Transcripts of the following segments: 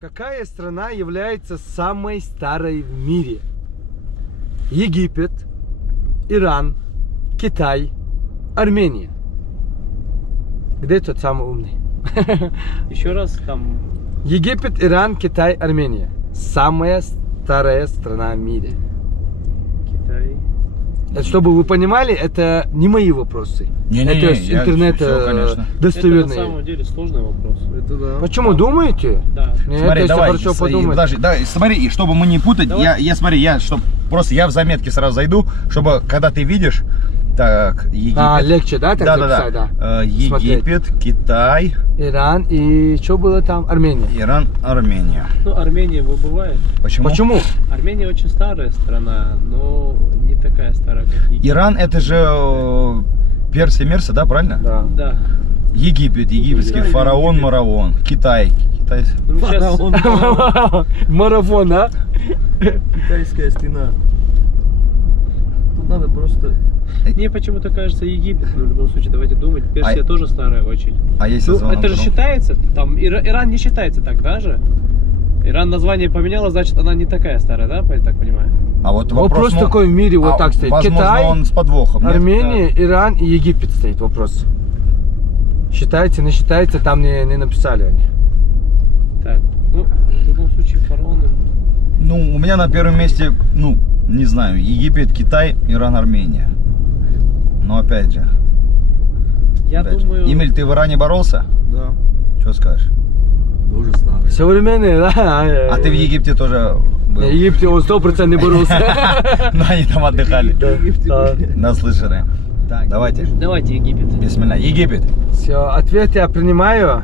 Какая страна является самой старой в мире? Египет, Иран, Китай, Армения. Где тот самый умный? Еще раз там. Египет, Иран, Китай, Армения. Самая старая страна в мире. Китай. Это, чтобы вы понимали, это не мои вопросы. Не-не-не, это с интернета достоверные. Это на самом деле сложный вопрос. Это да. Почему? Думаете? Да. Нет, Смотри, если давай, хорошо подумать. подожди, давай, смотри, и чтобы мы не путать, Давай. я в заметки сразу зайду, чтобы когда ты видишь, так, Египет. Легче, да? Так записать, да. Египет, Смотреть. Китай, Иран и что было там? Армения. Иран, Армения. Ну, Армения выбывает. Почему? Почему? Армения очень старая страна, но не такая старая, как Египет. Иран это же Персия, Мерса, да, правильно? Да. Да. Египет, египетский фараон, мараон. Китай. Ну, сейчас... Марафон, а? Китайская стена. Тут надо просто... Мне почему-то кажется Египет, но в любом случае давайте думать. Персия тоже старая очень. А если Ну, это же считается, там Иран не считается так, даже. Иран название поменяла, значит она не такая старая, да, я так понимаю? А вот Вопрос такой в мире вот так стоит. Возможно, Китай, он с подвохом. нет? Армения, Иран и Египет стоит вопрос. Считается, не считается, там не написали они. Так, ну, в любом случае фараоны. Ну, у меня на первом месте, ну, не знаю, Египет, Китай, Иран, Армения. Но опять же. Я думаю... Эмиль, ты в Иране боролся? Да. Что скажешь? Тоже старый. Современные, да? А ты в Египте тоже был? В Египте он 100% не боролся. Ну, они там отдыхали. Да. Наслышаны. Так, давайте. Давайте Египет. Бисмилля. Египет. Все, ответ я принимаю.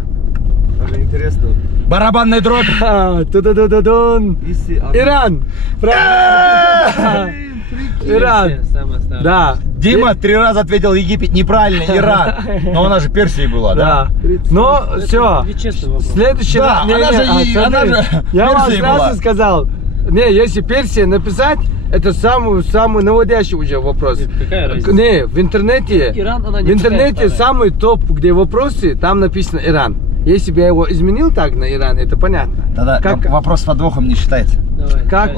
Даже интересно. Барабанная дробь. Ту-ду-ду-ду-дун. Иран! Правильно! Иран! Персия самая старая. Да. Дима 3 раза ответил Египет неправильно, Иран. Но она же Персией была, да? Да. Но Это все. нечестный вопрос. Следующий Да, раз. Не, она не, же смотри, я вам Персией сразу была. сказал. Не, если Персия написать, это самый наводящий уже вопрос. Нет, какая разница? Не, в интернете. Иран, она не в интернете такая старая. самый топ, где вопросы, там написано Иран. Если бы я его изменил так на Иран, это понятно. Тогда Как- вопрос с подвохом не считается. Давай. Как